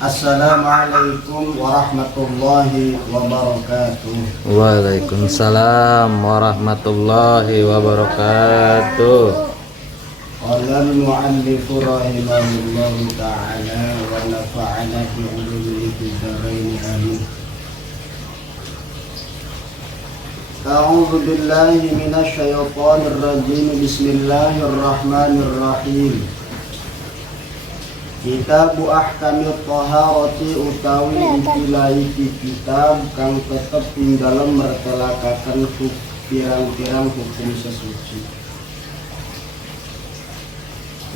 Assalamualaikum warahmatullahi wabarakatuh. Waalaikumsalam warahmatullahi wabarakatuh. Qala al-mu'allifu rahimahullahu ta'ala wa nafa'ana bi 'ulumihi fid dharain amin. A'udzu billahi minasy syaithanir rajim. Bismillahirrahmanirrahim. Kitabu ahkamit taharati utawi intilai kitab kang tetep ing dalem mertelakaken pirang-pirang hukum sesuci.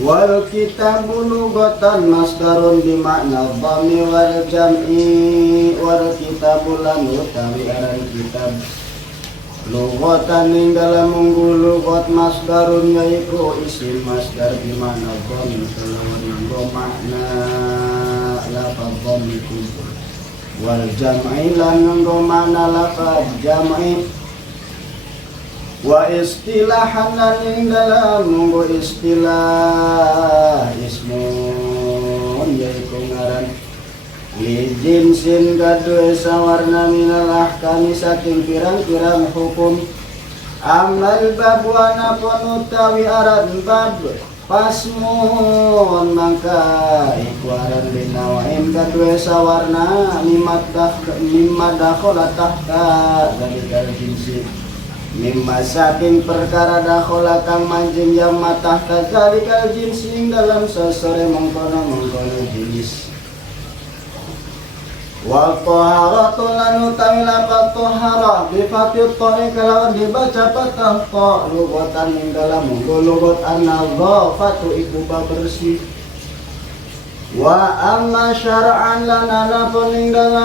Wal kitabu lugatan masdarun bimakna dhammi wal jam'i. Wal kitabu lan utawi aran kitab lugatan ing dalam munggu lugat masdarun yaiku isim masdar bimakna dhammi kelawan nganggo makna lafaz dhammi kumpul. Wal jam'i lan nganggo makna lafaz jam'i. Wa istilahan lan ing dalam munggu istilah ismun yaiku ngaran jinsin kadue sawarna minal ahkami saking pirang-pirang hukum. Amal bab wa napun utawi aran bab pasmun mangka iku aran binawain kadue sawarna mimma dakhala tahta zalikal jinsi mimma saking perkara dakhala kang manjing yang tahta zalikal jinsi ing dalam sasore mengkono jenis. Wa taharatu lan utawi lafaz tahara bi fathil ta'i kalawan dibaca fathah ta lugatan ing dalam lugat an-nadhafatu iku bersih. Wa amma syar'an lan anapun ing dalam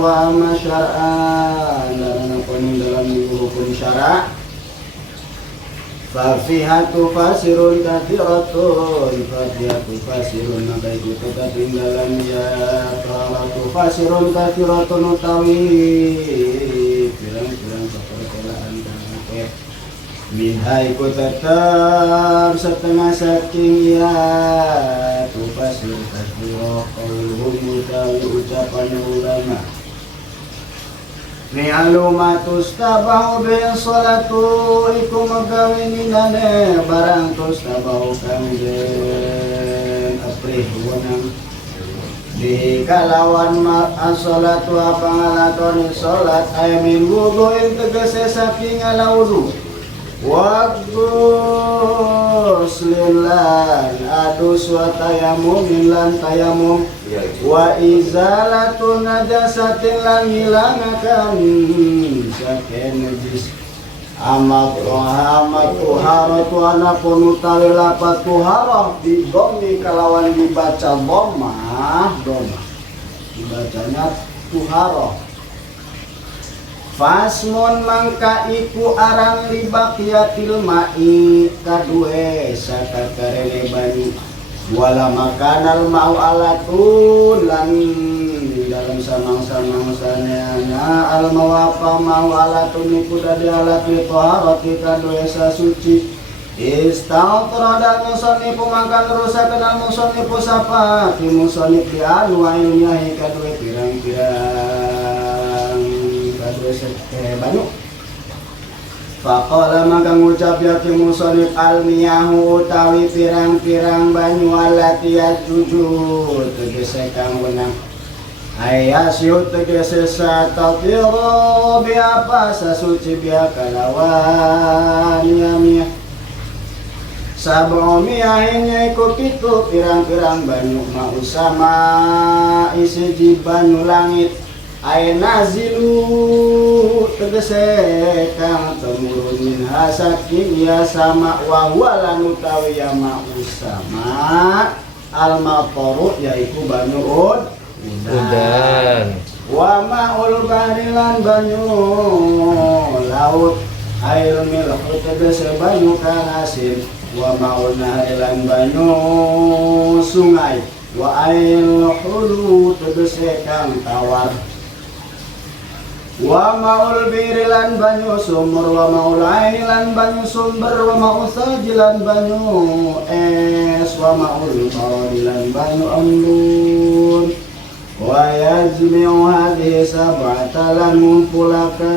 wa amma syar'an lan anapun ing dalam hukum syara' Fafihatu fasirun kathiratun. Fafihatu fasirun maka itu ketinggalan ya. Faratu fasirun kathiratun utawi pirang-pirang perkelaan kangke minha iku tetap setengah saking ya. Tu fasir kathiro qauluhum utawi ucapan ulama. Ni'alumatus tabahu bin salatu iku magawininane barang tus tabahu kang den aprih wanang di kalawan as-salatu apa ngalakoni salat ayamin wudu ing tegese saking alaudu wagus lilan adus wa tayamumin lan tayamum wa izalatun najasatin lan ngilangakan saking najis. Amat tuharatu anapun utawi lapat tuharah di dhammi kalawan dibaca dhammah dibacanya tuharah. Fasmun mangka iku aran libaqiyatil ma'i kadue sakakarene banyu wala makanal ma'u alatun lan di dalam samang-samangsanya al mawafa ma'u alatun iku dadi alat li taharati kadue sasuci. Istautrada musonipu mangka nerusaken al musonipu sapa ki musonip di anu ilmiahi kadue pirang-pirang banyu. Faqala maka ngucap ya ki musonif almiyahu utawi pirang-pirang banyu alati yajujud tegese kang wenang ayasyut tegese satatiru biapa sasuci biya kalawan yamiyah sab'u miyahinya iku pitu pirang-pirang banyu mausama isi di banyu langit ay nazilu tegese kang temurun min hasakin ya sama wa huwa lan utawi ya ma'usama al mataru yaiku banyu udan wa ma'ul bahri lan banyu laut air milh tegese banyu kang asin wa ma'ul nahri lan banyu sungai wa air hulu tegese kang tawar. Wa maul biri lan banyu sumur, wa maul aini lan banyu sumber, wa maul salji lan banyu es, wa maul qari lan banyu embun. Wa yazmi'u hadhihi sab'ata lan ngumpulakan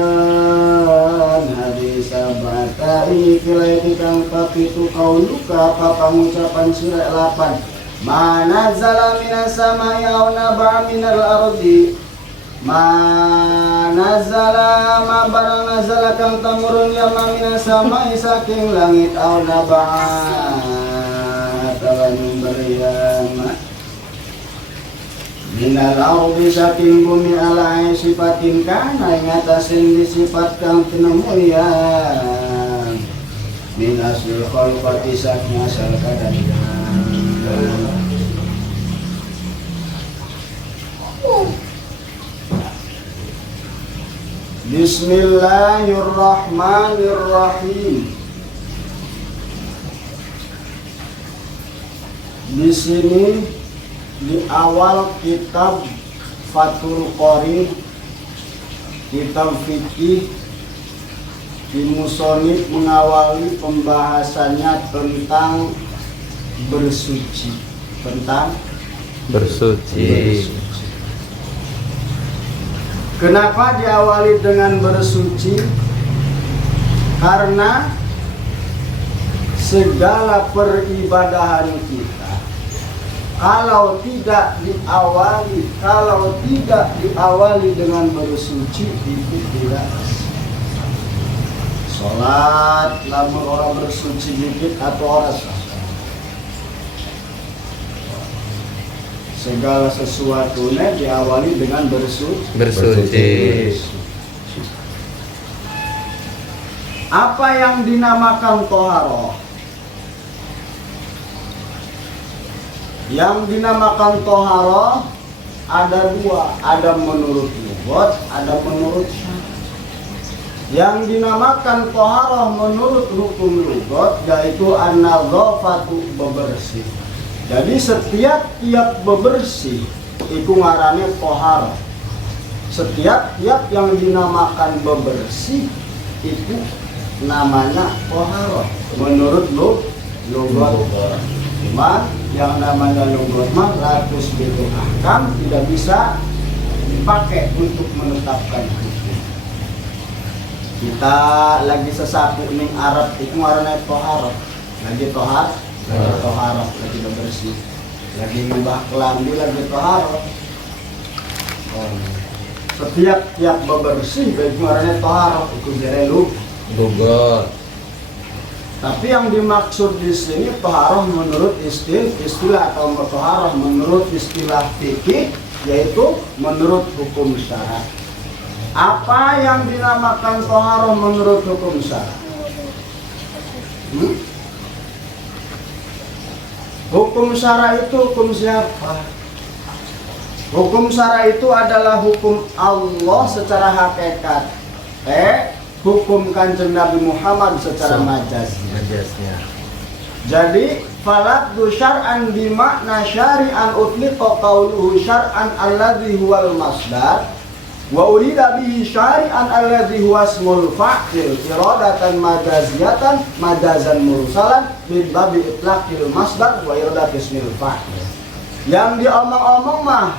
hadhihi sab'ata ikilai kang papitu kauluka papangucapan sira 8 mana zala minas samai aw naba'a minal ardi mana zala ma barang nazala kang tamurun ya ma minas samai saking langit aw naba'a talan beriyama minal ardi saking bumi alai sifatin kana ing atasin disifat kang tinemulian minasul khalqati saking asal kadanian. Bismillahirrahmanirrahim. Di sini di awal kitab Fathul Qorib, kitab fikih, di musonif mengawali pembahasannya tentang bersuci, tentang bersuci. Kenapa diawali dengan bersuci? Karena segala peribadahan kita kalau tidak diawali dengan bersuci itu tidak sah. Sholat lamun orang bersuci dikit atau orang sah. Segala sesuatunya diawali dengan bersuci. Apa yang dinamakan toharoh? Yang dinamakan toharoh ada dua, ada menurut lugat, ada menurut syar'i. Yang dinamakan toharoh menurut hukum lugat yaitu an-nadzafatu bebersih. Jadi setiap bebersih itu ngarannya toharoh. Setiap yang dinamakan bebersih itu namanya toharoh menurut lugat. Cuma yang namanya lugat mah ratus bitu ahkam tidak bisa dipakai untuk menetapkan hukum. Kita lagi sesapu ning Arab itu ngaranna toharoh. Lagi toharoh lagi bersih. Lagi ngubah kelambi lagi toharoh. Setiap bebersih baik ngaranna toharoh itu jere lugat. Tapi yang dimaksud di sini toharoh menurut istilah atau toharoh menurut istilah fikih yaitu menurut hukum syara. Apa yang dinamakan toharoh menurut hukum syara? Hukum syara itu hukum siapa? Hukum syara itu adalah hukum Allah secara hakikat. Hukum Kanjeng Nabi Muhammad secara majaznya. Jadi falabdu syar'an bimakna syari'an utliqa qawluhu syar'an alladhi huwal masdar wa urida bihi syari'an alladhi huwa ismul fa'il iradatan majaziyatan majazan mursalan min babi itlaqil masdar wa iradati ismil fa'il. Yang diomong-omong mah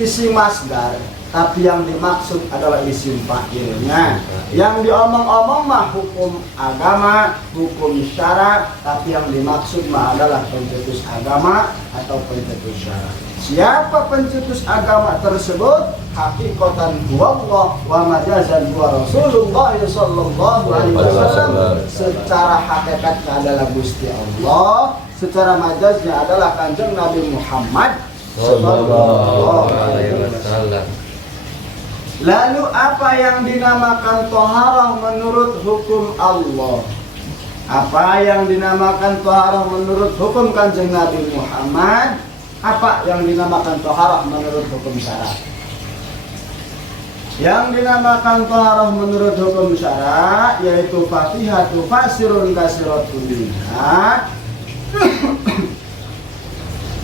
isi masdar, tapi yang dimaksud adalah isim fa'ilnya. Yang diomong-omong mah hukum agama, hukum syara, tapi yang dimaksud mah adalah pencetus agama atau pencetus syara. Siapa pencetus agama tersebut? Hakikatan huwallah wa majazan huwa Rasulullah sallallahu alaihi wasallam. Secara hakikatnya adalah Gusti Allah, secara majaznya adalah Kanjeng Nabi Muhammad sallallahu alaihi wasallam. Lalu apa yang dinamakan toharah menurut hukum Allah? Apa yang dinamakan toharah menurut hukum Kanjeng Nabi Muhammad? Apa yang dinamakan toharah menurut hukum syara? Yang dinamakan toharah menurut hukum syara yaitu fatihatu fasirun kasiratun minha,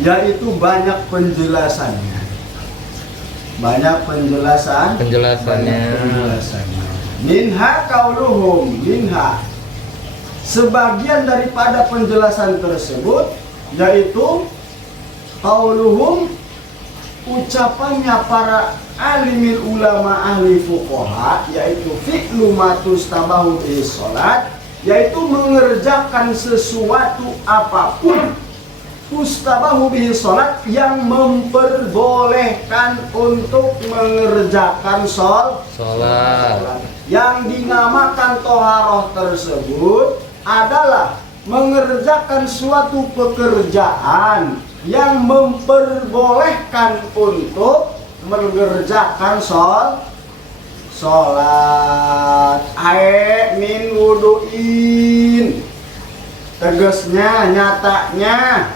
yaitu banyak penjelasannya. Banyak penjelasannya. Minha kauluhum, minha sebagian daripada penjelasan tersebut yaitu kauluhum, ucapannya para alimil ulama ahli fuqaha, yaitu fi'lu ma tustabahu bihi sholat, yaitu mengerjakan sesuatu apapun tustabahu bihi sholat yang memperbolehkan untuk mengerjakan sholat. Yang dinamakan toharoh tersebut adalah mengerjakan suatu pekerjaan yang memperbolehkan untuk mengerjakan sholat. Ae min wudu'in, tegasnya, nyatanya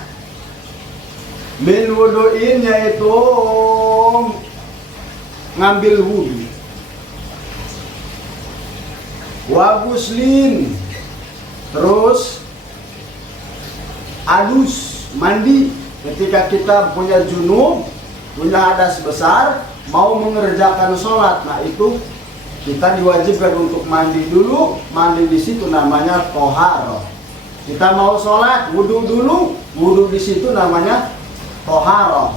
min wudu'in yaitu ngambil wudu. Wa guslin, terus adus, mandi. Ketika kita punya junub, punya hadas besar, mau mengerjakan sholat, nah itu kita diwajibkan untuk mandi dulu. Mandi di situ namanya toharoh. Kita mau sholat, wudu dulu, wudu di situ namanya toharoh.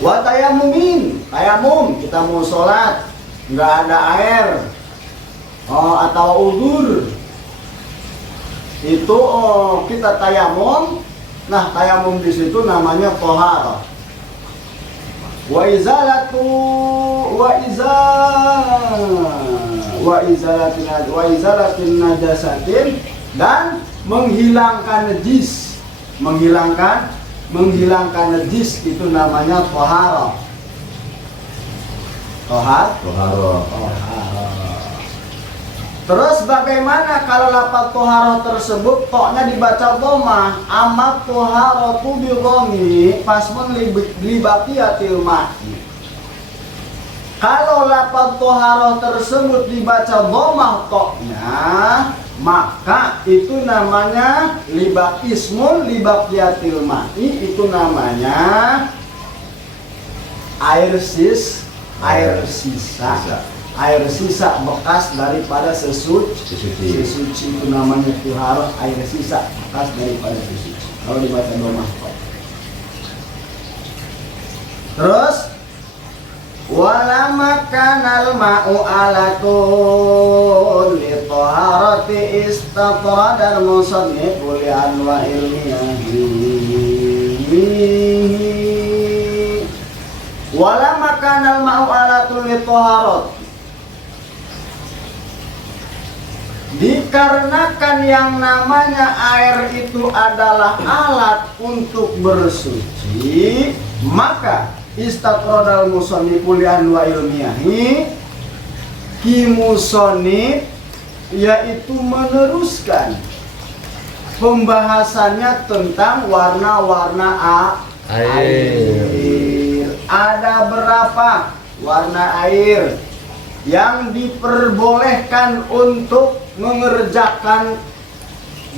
Wa tayamumin, tayamum, kita mau sholat, nggak ada air, atau udur, itu kita tayamum. Nah, tayamum di situ namanya toharoh. Wa izalatin najasatin, dan menghilangkan najis, menghilangkan najis, itu namanya toharoh. Toharoh. Terus bagaimana kalau lafaz toharoh tersebut toknya dibaca dhamma, amma toharotu bi dhammi fasmun li baqiyatil ma'i. Kalau lafaz toharoh tersebut dibaca dhamma toknya, maka itu namanya ismun li baqiyatil ma'i, itu namanya air sisa. Air sisa bekas daripada sesuci, itu namanya toharoh, air sisa bekas daripada sesuci. Kalau dibaca dhamma. Terus walama kanal ma'u alatun li toharati istatrada al-musannif li anwa ilmiyahi. Walama kanal ma'u alatun li toharati, dikarenakan yang namanya air itu adalah alat untuk bersuci, maka istaqradal musannifu li anwa ilmiyahi, ki musannif yaitu meneruskan pembahasannya tentang warna-warna air. Ada berapa warna air yang diperbolehkan untuk mengerjakan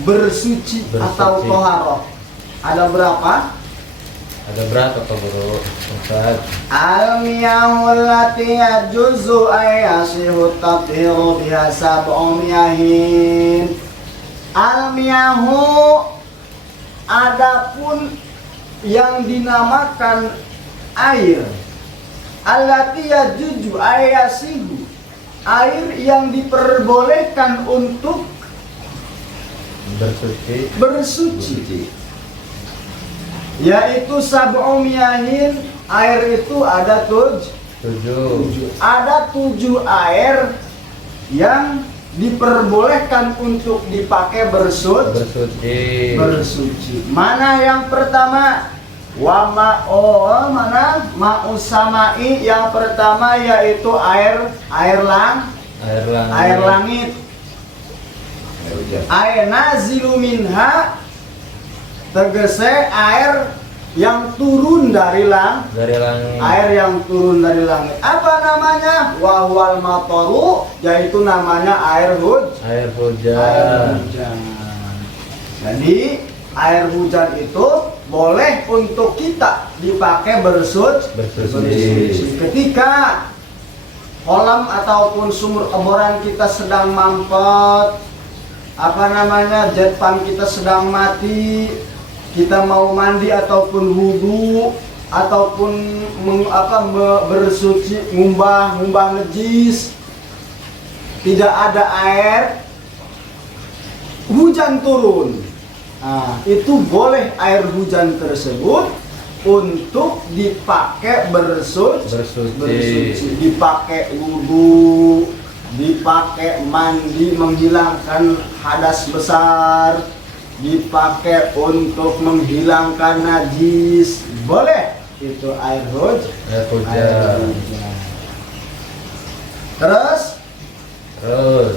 bersuci atau toharoh? Ada berapa? Ada berapa Pak Guru? Ustaz. Al-miyahul lati yajuzu ayasihu tathiru biha sab'u miyahin. Al-miyahu, adapun yang dinamakan air, allati yajuzu ayasihu, air yang diperbolehkan untuk bersuci, yaitu sab'u miyahin. Air itu ada tujuh. Ada 7 air yang diperbolehkan untuk dipakai bersuci. Mana yang pertama? Ma'us samai, yang pertama yaitu air langit. Air nazilu minha, tegese air yang turun dari langit. Air yang turun dari langit. Apa namanya? Wahwal matoru, yaitu namanya air hujan. Jadi air hujan itu boleh untuk kita dipakai bersuci. Ketika kolam ataupun sumur boran kita sedang mampet, jet pump kita sedang mati, kita mau mandi ataupun wudu ataupun bersuci, ngumbah najis, tidak ada air, hujan turun. Nah, itu boleh air hujan tersebut untuk dipakai bersuci, dipakai wudu, dipakai mandi menghilangkan hadas besar, dipakai untuk menghilangkan najis, boleh itu air hujan. Terus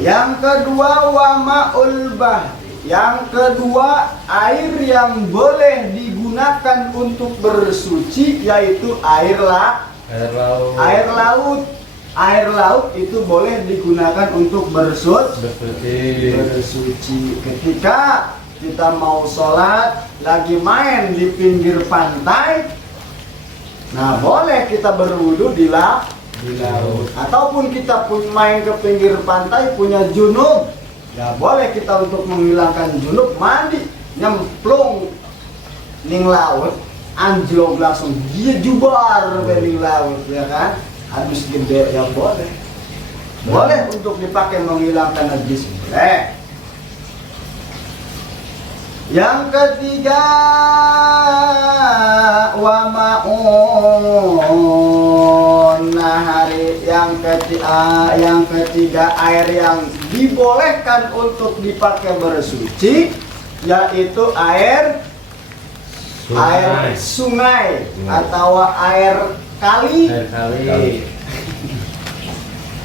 yang kedua wama'ul bahri. Yang kedua, air yang boleh digunakan untuk bersuci yaitu air laut. Air laut itu boleh digunakan untuk bersuci. Ketika kita mau sholat, lagi main di pinggir pantai, nah boleh kita berwudu di laut. Ataupun kita pun main ke pinggir pantai punya junub, ya boleh kita untuk menghilangkan junub mandi nyemplung ning laut, anjlok langsung dia jubar ke ning laut, ya kan? Habis gede ya boleh untuk dipakai menghilangkan najis, boleh. Yang ketiga wa ma'un nahari. Yang ketiga air yang dibolehkan untuk dipakai bersuci yaitu air sungai atau air kali.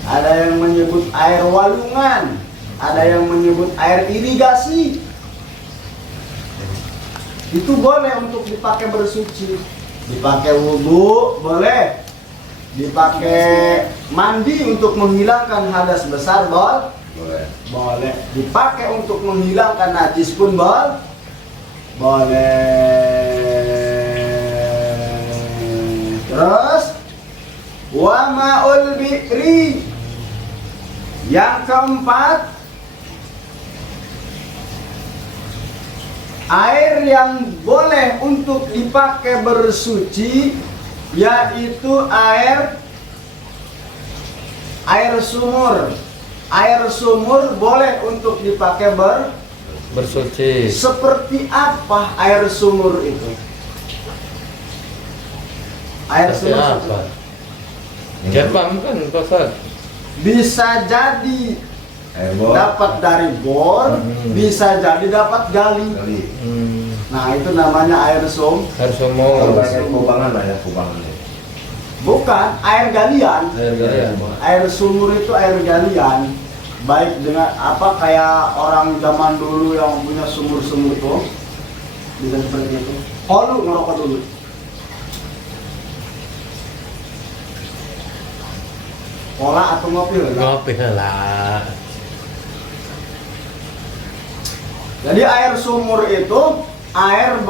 Ada yang menyebut air walungan, ada yang menyebut air irigasi. Itu boleh untuk dipakai bersuci, dipakai wudu boleh, dipakai mandi untuk menghilangkan hadas besar boleh, dipakai untuk menghilangkan najis pun boleh. Terus wa ma'ul bi'ri. Yang keempat, air yang boleh untuk dipakai bersuci yaitu air sumur. Air sumur boleh untuk dipakai bersuci. Seperti apa air sumur itu? Air sumur apa? Jepang kan Ustaz. Bisa jadi dapat dari bor, bisa jadi dapat gali. Nah, itu namanya air sumur. Kubangan lah ya, kubangan. Bukan, air galian. Air sumur itu air galian. Baik dengan kayak orang zaman dulu yang punya sumur-sumur itu. Bisa seperti itu. Kalau ngerokok dulu. Pola atau ngopi lah. Ngopi lah. Jadi air sumur itu air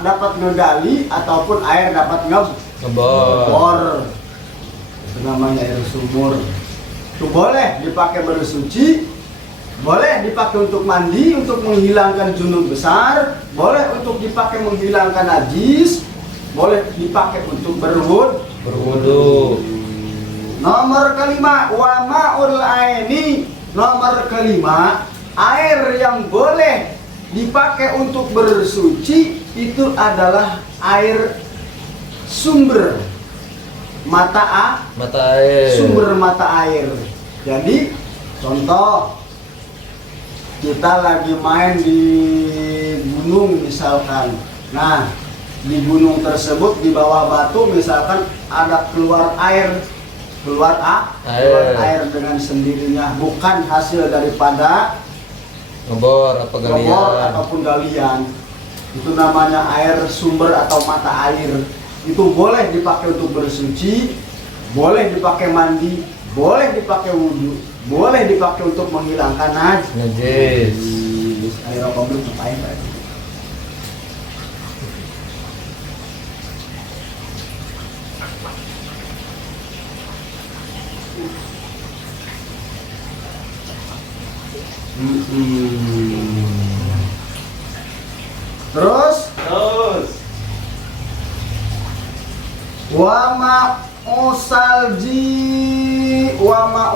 dapat ngegali ataupun air dapat ngebor. Itu namanya air sumur. Itu boleh dipakai bersuci, boleh dipakai untuk mandi, untuk menghilangkan junub besar, boleh untuk dipakai menghilangkan najis, boleh dipakai untuk berwudu. Nomor kelima, wa ma'ul aini. Nomor kelima, air yang boleh dipakai untuk bersuci itu adalah air sumber mata air. Sumber mata air. Jadi contoh, kita lagi main di gunung misalkan. Nah, di gunung tersebut di bawah batu misalkan ada keluar air dengan sendirinya, bukan hasil daripada ngebor ataupun galian. Itu namanya air sumber atau mata air. Itu boleh dipakai untuk bersuci, boleh dipakai mandi, boleh dipakai wudhu, boleh dipakai untuk menghilangkan najis. Najis. Air apa ngapain? Terus Terus. Wama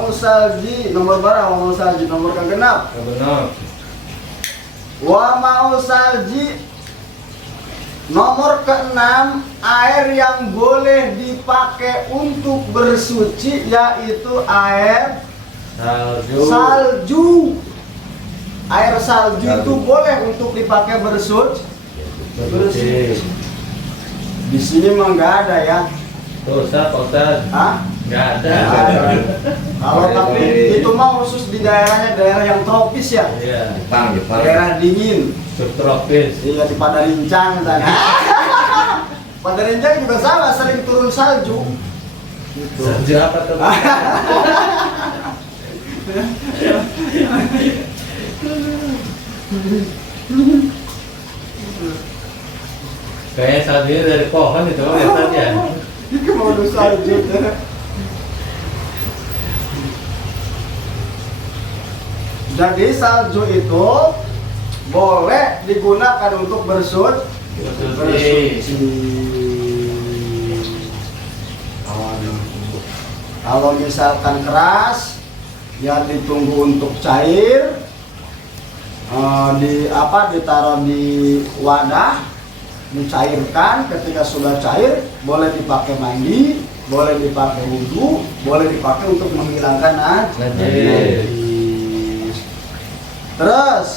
usalji nomor berapa? Wama usalji nomor kegenap. Benar. Wama usalji nomor keenam, air yang boleh dipakai untuk bersuci yaitu air salju. Air salju itu boleh untuk dipakai bersuci. Di sini mah nggak ada ya. Tuh, Ustaz, Pak Ustaz. Hah? Nggak ada. Nggak ada. Kalau tapi itu mah khusus di daerah yang tropis ya. Iya. Jepang. Daerah dingin. Subtropis. Iya di Padarincang sana. Padarincang juga sama, sering turun salju. Gitu. Salju apa tuh? Kayaknya saljunya dari pohon itu, lihat ya. Ini mau ada salju. Jadi salju itu boleh digunakan untuk bersuci. Kalau misalkan keras, ya ditunggu untuk cair. Ditaruh di wadah, dicairkan. Ketika sudah cair, boleh dipakai mandi, boleh dipakai wudhu, boleh dipakai untuk menghilangkan najis. Terus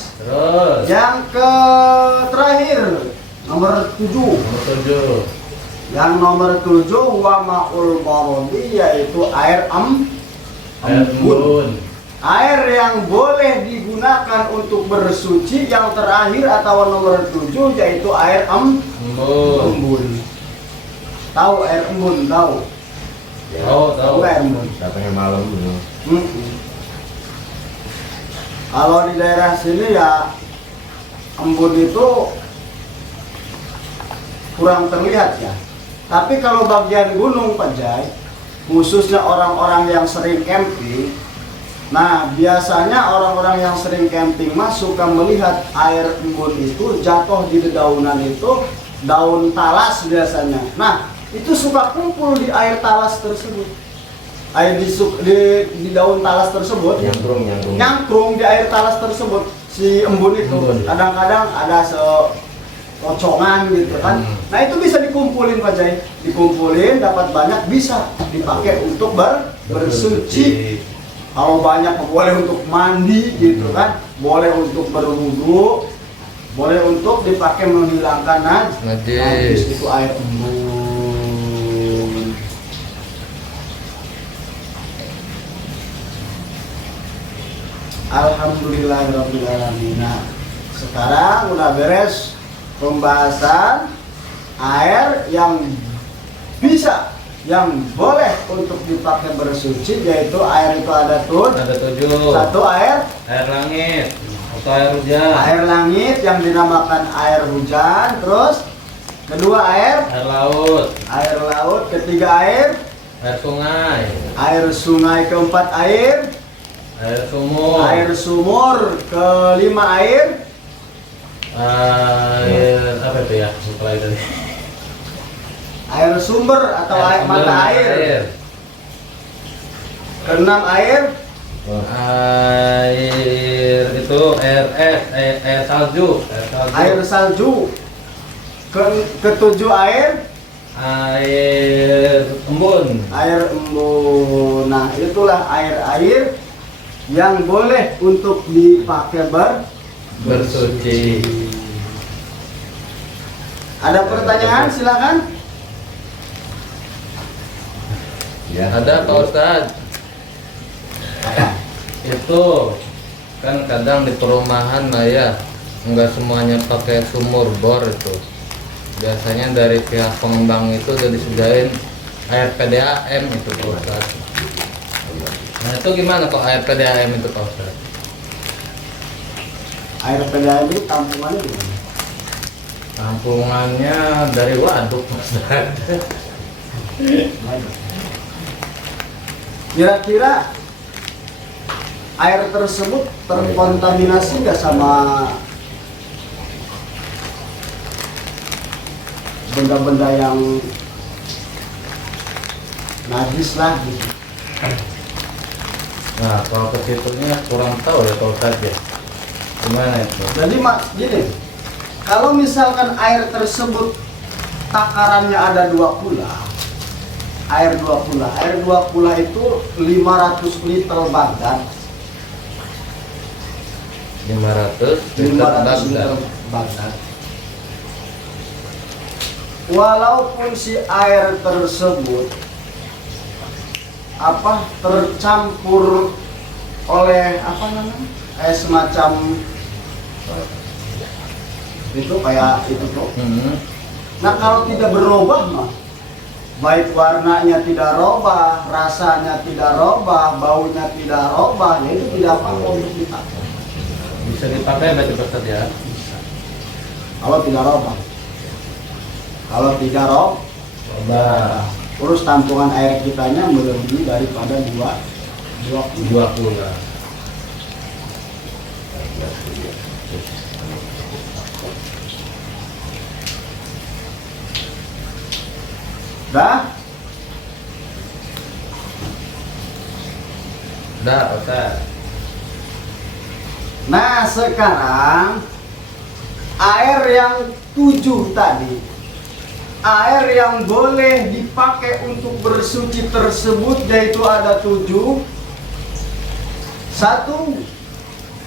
yang terakhir nomor 7. Nomor 7. Yang nomor 7 wa ma'ul barodi, yaitu air embun. Air yang boleh digunakan untuk bersuci yang terakhir atau nomor 7 yaitu air embun. Tahu air embun? Tahu air embun. Datangnya malam dulu. Kalau di daerah sini ya embun itu kurang terlihat ya. Tapi kalau bagian gunung Pak Jai, khususnya orang-orang yang sering camping, nah biasanya orang-orang yang sering camping mah suka melihat air embun itu jatuh di dedaunan itu, daun talas biasanya. Nah itu suka kumpul di air talas tersebut. Air di daun talas tersebut nyangkrung di air talas tersebut, si embun itu kadang-kadang ada pocongan gitu kan. Nah itu bisa dikumpulin Pak Jai, dikumpulin dapat banyak bisa dipakai untuk bersuci. Kalau banyak boleh untuk mandi gitu kan, boleh untuk berwudu, boleh untuk dipakai menghilangkan najis. Itu air embun. Alhamdulillahirrahmanirrahim. Nah, sekarang udah beres pembahasan air yang bisa, yang boleh untuk dipakai bersuci, yaitu air itu ada 7. Satu air langit atau air hujan. Air langit yang dinamakan air hujan. Terus kedua air laut. Ketiga air sungai. Keempat air sumur. Kelima air apa itu ya? Lupa tadi. Air sumber atau mata air. Keenam air itu air salju. Ketujuh air embun. Nah itulah air yang boleh untuk dipakai bersuci. Ada pertanyaan silakan. Ya. Ada Pak Ustadz. Itu kan kadang di perumahan lah ya, nggak semuanya pakai sumur bor itu. Biasanya dari pihak pengembang itu udah disediain air PDAM itu Pak Ustadz. Nah itu gimana kok air PDAM itu Pak Ustadz? Air PDAM itu tampungannya gimana? Tampungannya dari waduk Pak Ustadz. Kira-kira air tersebut terkontaminasi nggak sama benda-benda yang najis lah gitu. Nah, kalau ke situnya kurang tahu ya kalau saja. Gimana itu? Jadi gini, kalau misalkan air tersebut takarannya ada 2 pula, air 2 pula itu 500 liter Baghdad. 500 liter Baghdad. Walaupun si air tersebut tercampur oleh semacam itu kayak itu tuh. Nah, kalau tidak berubah mah, baik warnanya tidak robah, rasanya tidak robah, baunya tidak robah, ya itu tidak apa-apa untuk dipakai. Bisa dipakai nggak cepat ya? Kalau tidak robah. Kalau tidak Coba terus tampungan air kitanya melebihi daripada 2 pula. Dah? Dah, Ustaz. Nah, sekarang air yang 7 tadi, air yang boleh dipakai untuk bersuci tersebut yaitu ada 7. 1.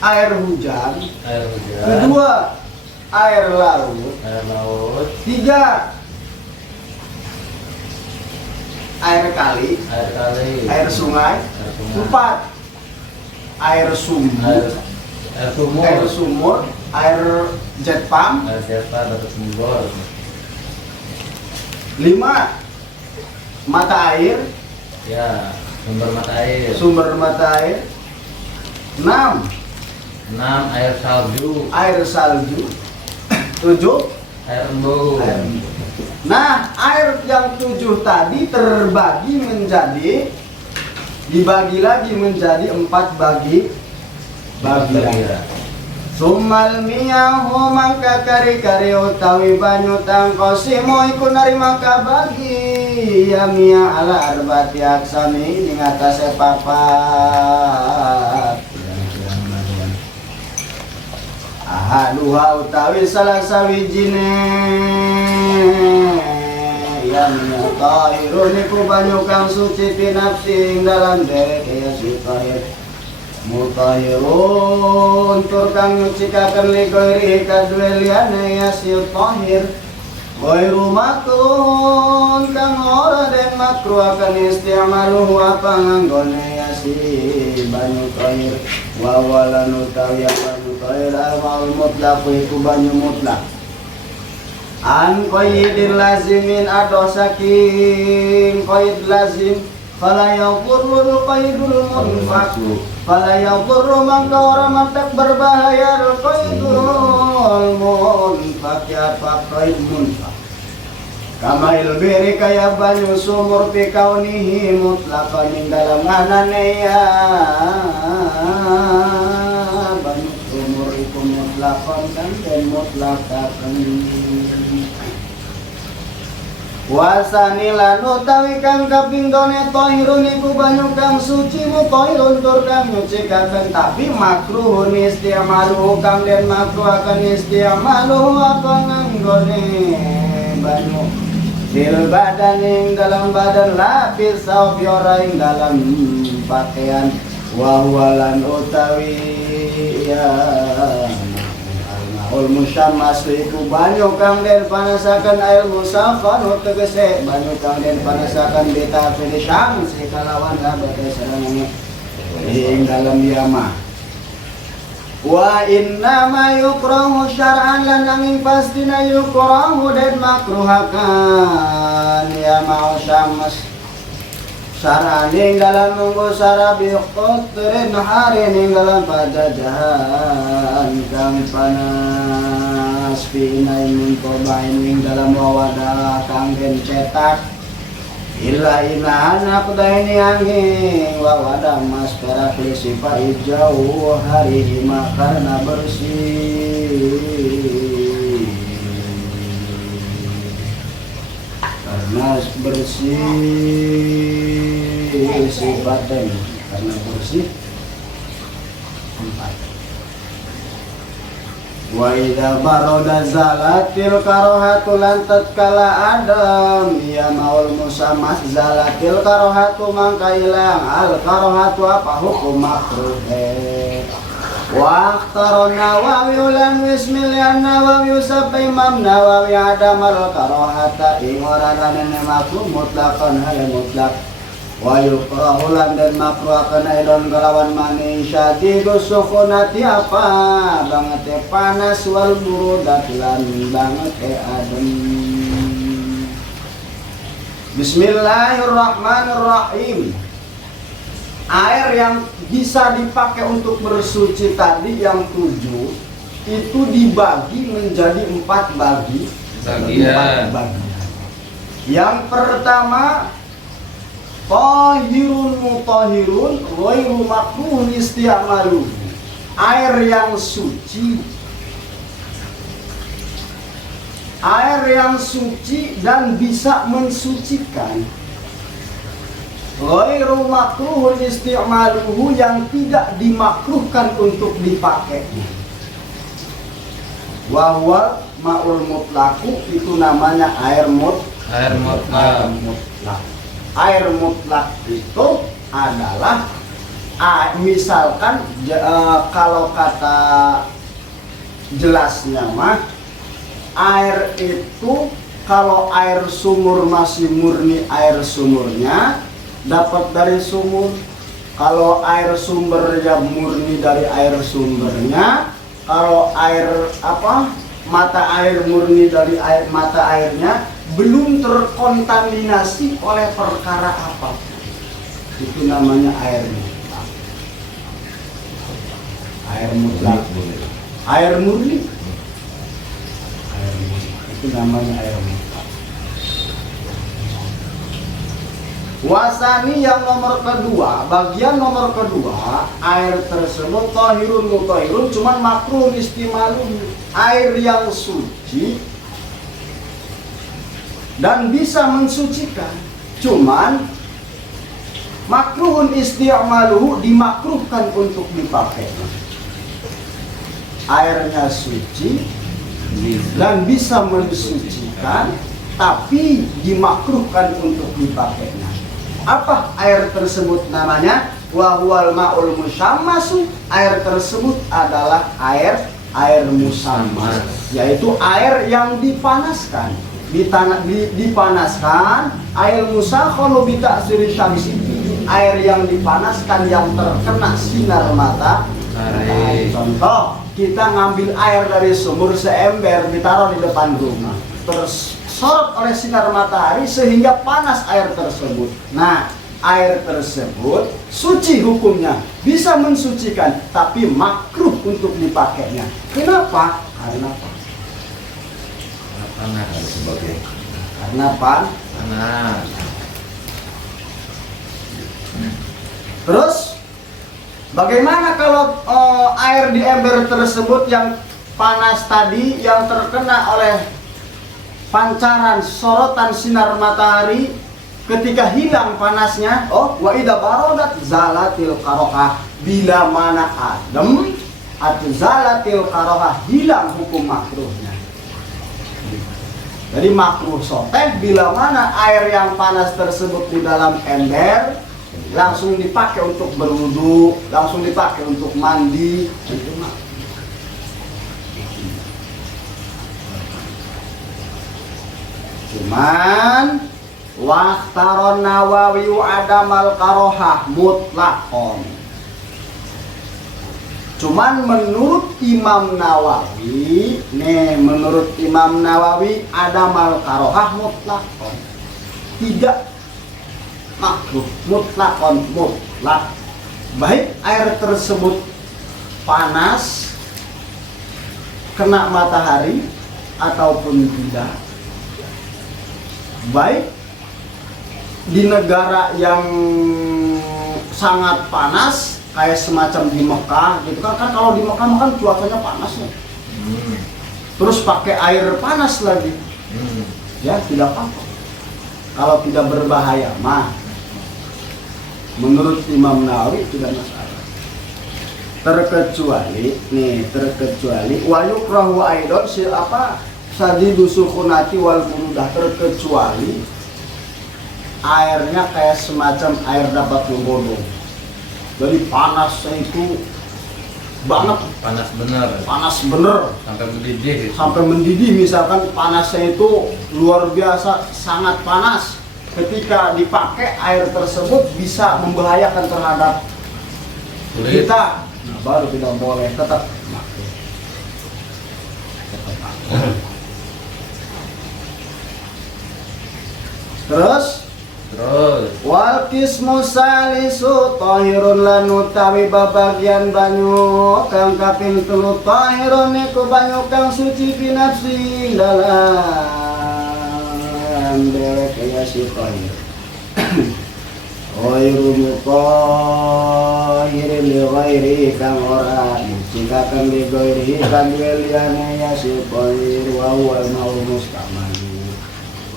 Air hujan. Air hujan. 2. Air laut. Air laut. 3. Air kali. Air kali. Air sungai. Air sungai. 4. Air sumur. Air sumur. Air sumur. Air jet pump. Air siapa dapat sumur. 5. Mata air. Ya, sumber mata air. Sumber mata air. 6. 6. Air salju. Air salju. 7. Air embun. Air embun. Nah, air yang 7 tadi dibagi lagi menjadi 4 bagian. Sumal miyahu mangka kari-kari utawi banyu tangkosimu iku narima kabagi ya miya ala arbati aksami ing atase papat. Ahaduha utawi salah sawijine ya miya tahirun iku banyu kang suci pinapsi ing dalam derek ya si tahir. Mutahirun tur kang nyucikaken li ghairi kadue liyane ya si tahir. Ghairu makruhun kang ora den makruh akan istiamaluhu apa nganggone ya si banyu tahir. Wa walan utawi banyu tahir al-maul mutlaq iku banyu mutlak. An qayyidin lazimin ado saking qayyid lazim fala yadurrul qaydul munfaq. Fala yadurru mangka ora matak berbahaya al-qaidul munfaq ya qaid munfaq. Kama ilbiri kaya banyu sumur fi kaunihi mutlaqan ing dalam anane ya banyu sumur iku mutlaqan kan den mutlaqan. Wasani lan utawi kang kaping 2 tahirun iku banyu kang suci mutahirun tur kang nyucikaken tapi makruh istiamalu kang den makruh akan istiamalu apa nganggone banyu fil badan ing dalam badan lapis sauf ora ing dalam pakaian wa huwa lan utawi ya ul musyammas iku banyu kang den panasaken air musafan tegese banyu kang den panasaken beta filisam sekalawan abate sareng ing dalam yama. Wa inna ma yukrahu syar'an lan nanging pastina yukrahu den makruhakan ya mau syammas sarane dalam munggo sarabi qatrin harin ing dalam pajajahan kang panas pinai mun kobain ing dalam wadah kang den cetak Illa anak daini angin wawada mas perak lisipa hijau hari hima karena bersih karena bersih sifat dan karena bersih empat. Wa idza barada zalatil karahatu lan tatkala adam ya maul musammas zalatil karahatu mangka ilang al karahatu apa hukum makruh wa akhtara Nawawi ulan bismillah Nawawi sampai Imam Nawawi ada mal karahata ing ora ranane makruh mutlaqan hal mutlaq wa yukrahulan dan makruh akan aidon kelawan mani syadidus sukhunati apa banget panas wal burudat lan banget adem. Bismillahirrahmanirrahim. Air yang bisa dipakai untuk bersuci tadi yang 7 itu dibagi menjadi 4 bagian. Yang pertama tahirun mutahirun ghairu makruhun isti'malu. Air yang suci. Air yang suci dan bisa mensucikan. Ghairu makruhun isti'maluhu yang tidak dimakruhkan untuk dipakai. Wa huwa ma'ul mutlaqu itu namanya air mutlaq. Air mutlak itu adalah misalkan kalau kata jelasnya mah air itu kalau air sumur masih murni air sumurnya dapat dari sumur, kalau air sumbernya murni dari air sumbernya, kalau air mata air murni dari air mata airnya belum terkontaminasi oleh perkara apapun, itu namanya air mutlak. Air mutlak, air murni, itu namanya air mutlak. Wasani yang nomor kedua, bagian nomor kedua, air tersebut tahirun mutahirun, cuman makruh istimalun, air yang suci dan bisa mensucikan, cuman makruhun isti'maluhu dimakruhkan untuk dipakai. Airnya suci dan bisa mensucikan, tapi dimakruhkan untuk dipakainya. Apa air tersebut namanya? Wa huwal ma'ul musammasu. Air tersebut adalah air musammas, yaitu air yang dipanaskan. Dipanaskan air musakhkhanu bi ta'siri syamsi, air yang dipanaskan yang terkena sinar matahari. Contoh, kita ngambil air dari sumur seember ditaruh di depan rumah, tersorot oleh sinar matahari sehingga panas air tersebut. Nah, air tersebut suci hukumnya, bisa mensucikan, tapi makruh untuk dipakainya. Kenapa? Karena panas. Terus bagaimana kalau air di ember tersebut yang panas tadi yang terkena oleh pancaran sorotan sinar matahari, ketika hilang panasnya, wa idza baradat zalatil qarahah, bila mana adem atau zalatil qarahah, hilang hukum makruhnya. Jadi makruh soteh bila mana air yang panas tersebut di dalam ember langsung dipakai untuk berwudu, langsung dipakai untuk mandi, itu makruh. Cuman waqtaron Nawawi adamal karohah mutlaqon. Cuman menurut Imam Nawawi, menurut Imam Nawawi adamal karohah mutlaqon, tidak makruh, mutlaqon, mutlak. Baik air tersebut panas, kena matahari ataupun tidak, baik di negara yang sangat panas kayak semacam di Mekah gitu kan, kalau di Mekah kan cuacanya panas ya. Terus pakai air panas lagi. Ya tidak apa-apa. Kalau tidak berbahaya mah menurut Imam Nawawi tidak masalah. Terkecuali wa yukrahu aidon sadidu sukhunati wal burudah, terkecuali airnya kayak semacam air dapat menggodong. Jadi panasnya itu banget, Panas bener. Sampai mendidih misalkan panasnya itu luar biasa, sangat panas. Ketika dipakai air tersebut bisa membahayakan terhadap Kulit. kita, nah, baru tidak boleh tetap pakai. Terus wal kismu salisu tahirun lan utawi babagian banyu kang kaping 3 tahirun iku banyu kang suci binafsi dalam dewek kaya si tahir. Ghairu mutahirin li ghairi kang ora jika kang li ghairi kang liyane ya si tahir wa huwa al-ma'ul mustamal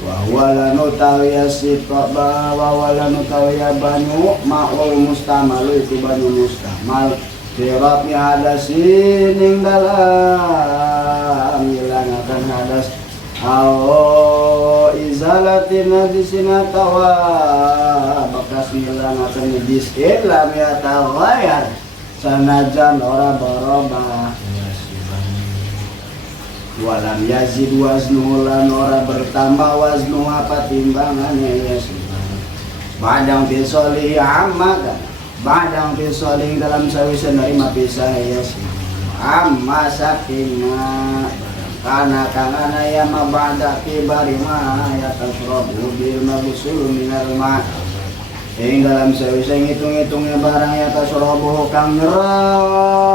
wawalanu tawiya sitaba wawalanu tawiya banyu ma'ul mustamal itu banyu mustamal dirab hadasin ing dalam hilangakan hadas izalatin najisina tawa bekas hilangakan najis lam yatawayar sanajan ora barobah walam yazid waznu lan ora bertambah waznu apa timbangannya ya subhan badang fisoli ammakan badang fisoli dalam sawise nerima pisah ya subhan amma sakina kana kana ya mabada kibari ma ya tasrabu bil mabsul minal ma ing dalam sawise ngitung-ngitungnya barang ya tasrabu kang nyerap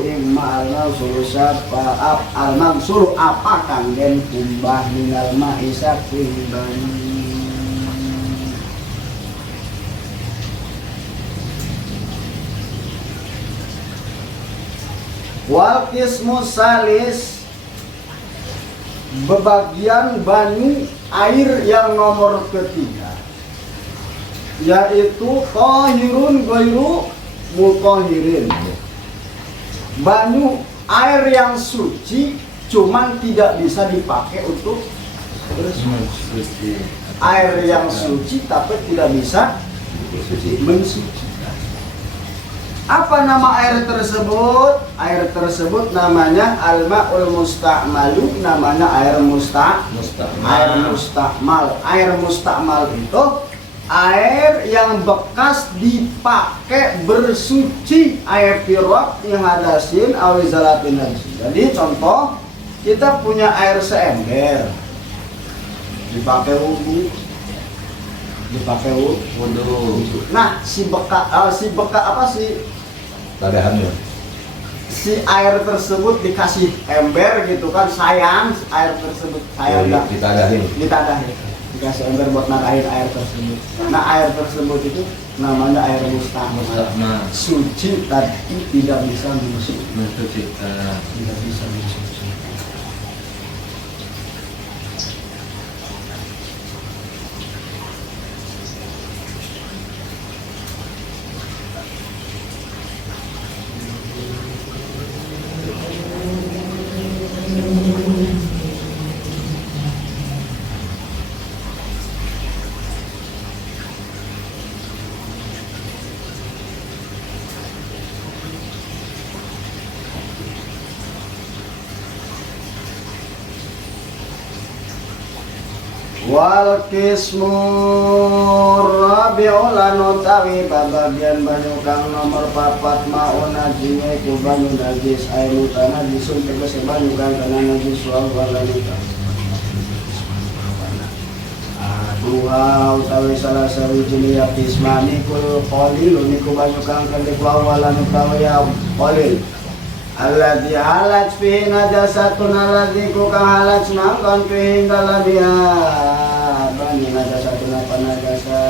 ing al-magsulu sapa al-magsulu apa kang den kumbah minal ma'i saking banyu. Wal qismu salis bebagian banyu air yang nomor ketiga yaitu tahirun ghairu mutahhirin. Banyu air yang suci cuman tidak bisa dipakai untuk bersuci. Air yang suci tapi tidak bisa mensucikan. Apa nama air tersebut? Air tersebut namanya al-ma'ul musta'malu, namanya air musta'mal. Air musta'mal itu air yang bekas dipakai bersuci, air firwak hadasin awizalatin najis. Jadi contoh kita punya air seember dipakai wudhu, nah si bekas Ladahannya. si air tersebut dikasih ember gitu kan, sayang air tersebut sayang Ditadahin. dikasih ember buat nadahin air tersebut. Nah air tersebut itu namanya air musta'mal, suci tapi tidak bisa mensucikan. Tidak bisa mensucikan. Wal kismu rabi'u lan utawi babagian banyu kang nomor 4 maun najine ku banyu najis air utana disun tegese banyu kang kana najis wal walita dua utawi salah sawijine ya kismani kul qalil niku banyu kang kendek wawalan utawi ya qalil alladzi halat fi najasatun alladzi ku kang halat nangkon fi dalam dia bani najasatun najasa.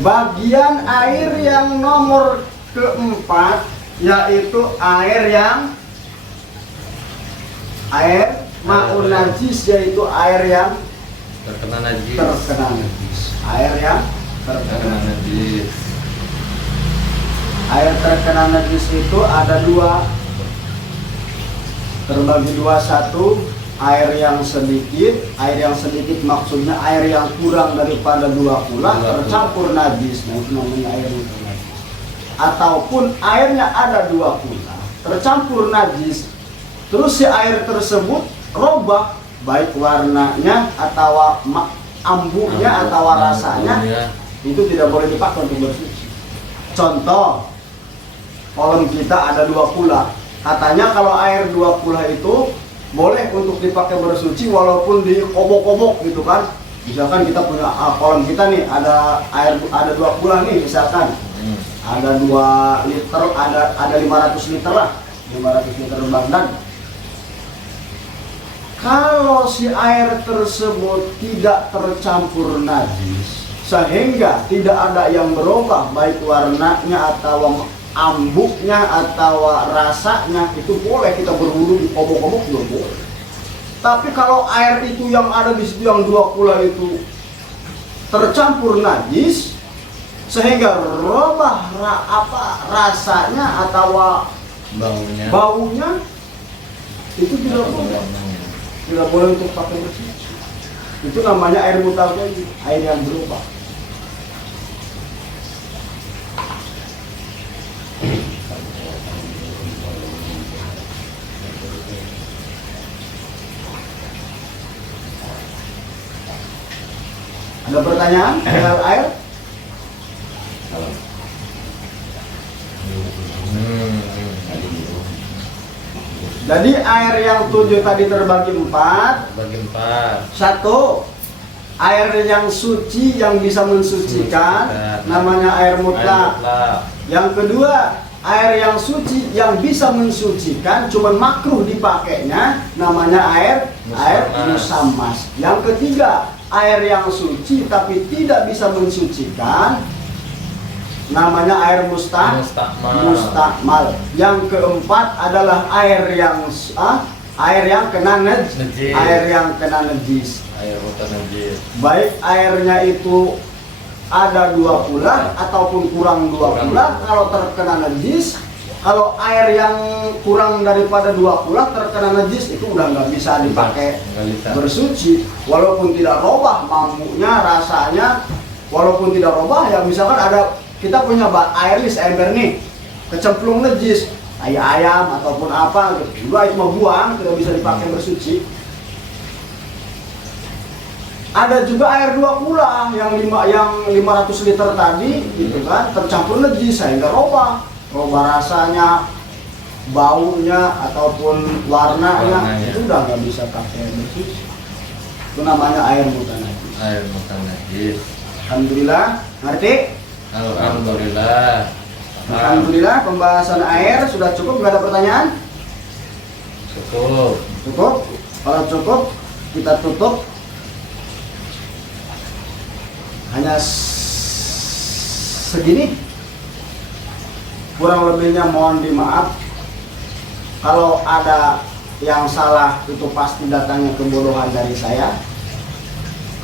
Bagian air yang nomor keempat yaitu air ma'un najis, yaitu air yang terkena najis. Air yang terkena najis. Air terkena najis itu ada dua, terbagi dua. Satu, air yang sedikit. Air yang sedikit maksudnya air yang kurang daripada 2 kula tercampur najis, nah itu namanya air najis. Ataupun airnya ada 2 kula tercampur najis, terus si air tersebut robah, baik warnanya atau ambunya atau rasanya, itu tidak boleh dipakai untuk bersuci. Contoh, kolam kita ada 2 kula, katanya kalau air 2 kula itu boleh untuk dipakai bersuci walaupun di kobok-kobok gitu kan. Misalkan kita punya kolam kita nih ada air, ada 2 kula nih misalkan, ada 2 liter, ada 500 liter lah, 500 liter Baghdad. Kalau si air tersebut tidak tercampur najis sehingga tidak ada yang berubah baik warnanya atau ambuknya atau rasanya, itu boleh kita berwudu di kobok-kobok juga boleh. Tapi kalau air itu yang ada di situ yang 2 kula itu tercampur najis sehingga robah rasanya atau baunya, itu tidak boleh untuk pakai bersuci. Itu namanya air mutaghayyir, air yang berubah. Ada pertanyaan soal air? Jadi air yang 7 tadi terbagi 4. Satu, air yang suci yang bisa mensucikan, namanya air mutlak. Yang kedua, air yang suci yang bisa mensucikan cuman makruh dipakainya, namanya air musammas. Yang ketiga, air yang suci tapi tidak bisa mensucikan, namanya air mustakmal. Yang keempat adalah air yang kena najis. Air mutanajis. Baik airnya itu ada 2 kula ataupun kurang 2 kula kalau terkena najis. Kalau air yang kurang daripada 2 kula terkena najis, itu udah nggak bisa dipakai bersuci, walaupun tidak robah mampunya, rasanya, walaupun tidak robah. Ya misalkan ada, kita punya air ember nih kecemplung najis, ayam ataupun apa gitu, juga itu mau buang, tidak bisa dipakai bersuci. Ada juga air 2 kula yang 500 liter tadi gitu kan, tercampur najis sehingga robah rasanya, baunya ataupun warnanya, itu udah nggak bisa pakai bersuci. Itu namanya air mutanajis. Alhamdulillah, ngerti? Alhamdulillah, pembahasan air sudah cukup, nggak ada pertanyaan? Cukup. Kalau cukup, kita tutup. Hanya segini. Kurang lebihnya mohon dimaaf. Kalau ada yang salah itu pasti datangnya kebodohan dari saya.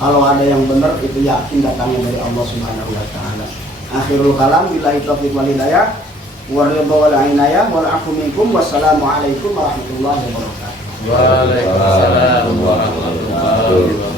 Kalau ada yang benar itu yakin datangnya dari Allah Subhanahu wa taala. Akhirul kalam, billahi taufiq wal hidayah. Wa ridha wal inayah wal afu minkum. Wassalamualaikum warahmatullahi wabarakatuh. Waalaikumsalam warahmatullahi wabarakatuh.